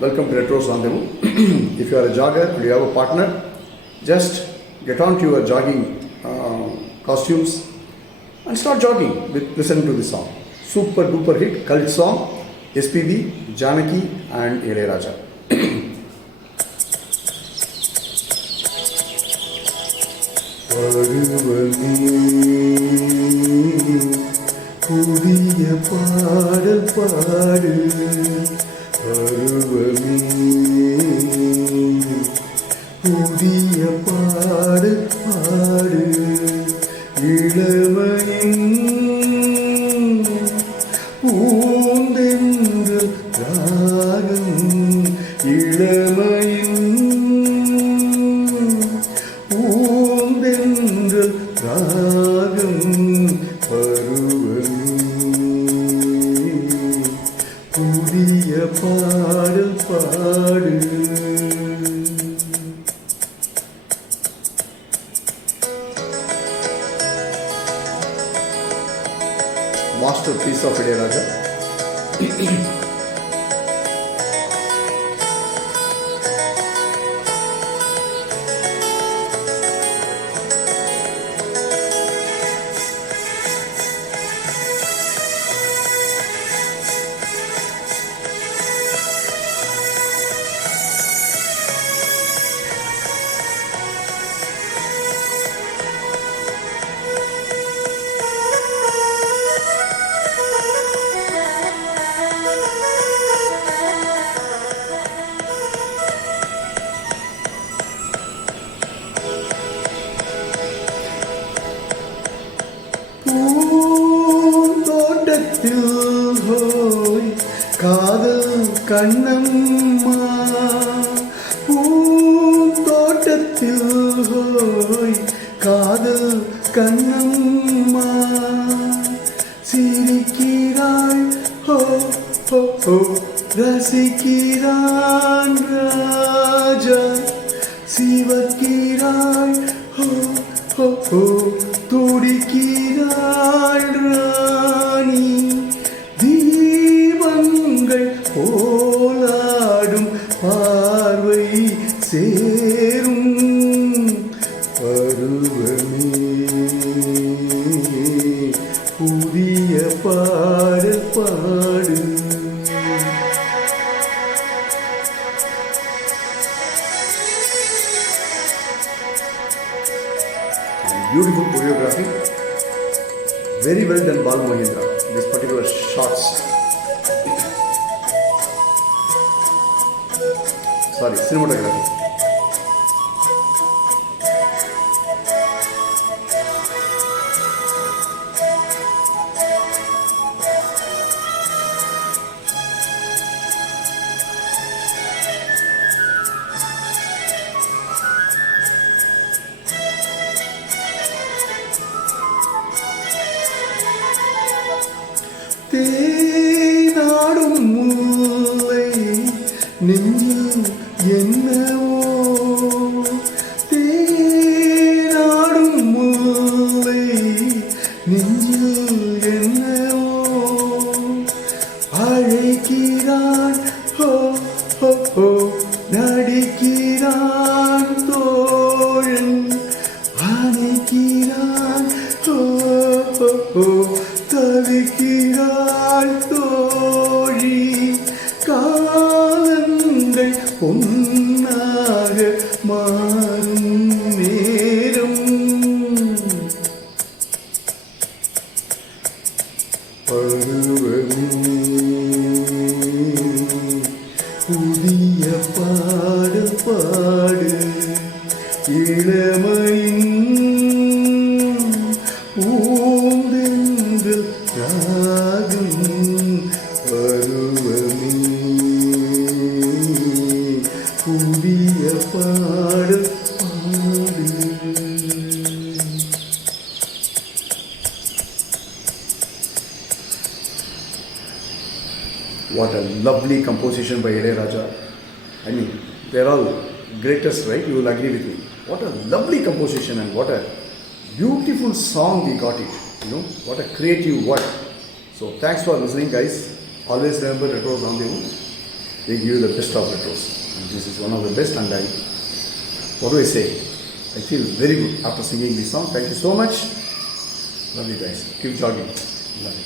welcome to Retros Rendezvous. If you are a jogger and you have a partner, just get on to your jogging costumes and start jogging with listening to this song. Super duper hit, cult song, SPB, Janaki and Ilayaraja. புதிய பாடல் பாடு பருவமே, புதிய பாடல் பாடு இளமையின் பூந்தென்று ராகம், இளமையின் பூந்தென்று ராகம் பருவமே, புதிய பாடல் பாடு. Masterpiece of Ilayaraja. பூந்தோட்டத்தில் ஹோய் காதல் கண்ணம்மா, பூந்தோட்டத்தில் ஹோய் காதல் கண்ணம்மா, சிரிக்கிறாள் ஹோ ஹோ ஹோ, ரசிக்கிறான் ராஜா, சிவக்கிறாள் ஹோ ஹோ ஹோ, துடிக்கிறாள் ராணி, தீபங்கள் போலாடும் பார்வை சேரும் பருவமே, புதிய பாடல் பாடு. Beautiful choreography, very well done Balu Mahendra, this particular shots. Sorry, cinematography. தேனாடும் முல்லை நெஞ்சில் என்னவோ, தேனாடும் முல்லை நெஞ்சில் என்னவோ, அழைக்கிறான் ஹோ ஹோ ஹோ, நடிக்கிறான் தோழன், அணைக்கிறான் ஹோ ஹோ ஹோ, தவிக்கிறாள் தோழி, காலங்கள் பொன்னாக மாறும் நேரம் பருவமே, புதிய பாடல் பாடு இளமையின் பூந்தென்று ராகம் பருவமே, புதிய பாடல் பாடு. What a lovely composition by Ilayaraja. I mean, they're all greatest, right? You will agree with me. What a lovely composition and what a beautiful song we got it. You know, what a creative work. So thanks for listening, guys. Always remember Retros Rendezvous. they give you the best of retros. And this is one of the best, and what do I say? I feel very good after singing this song. Thank you so much. Love you guys. Keep jogging. Love you.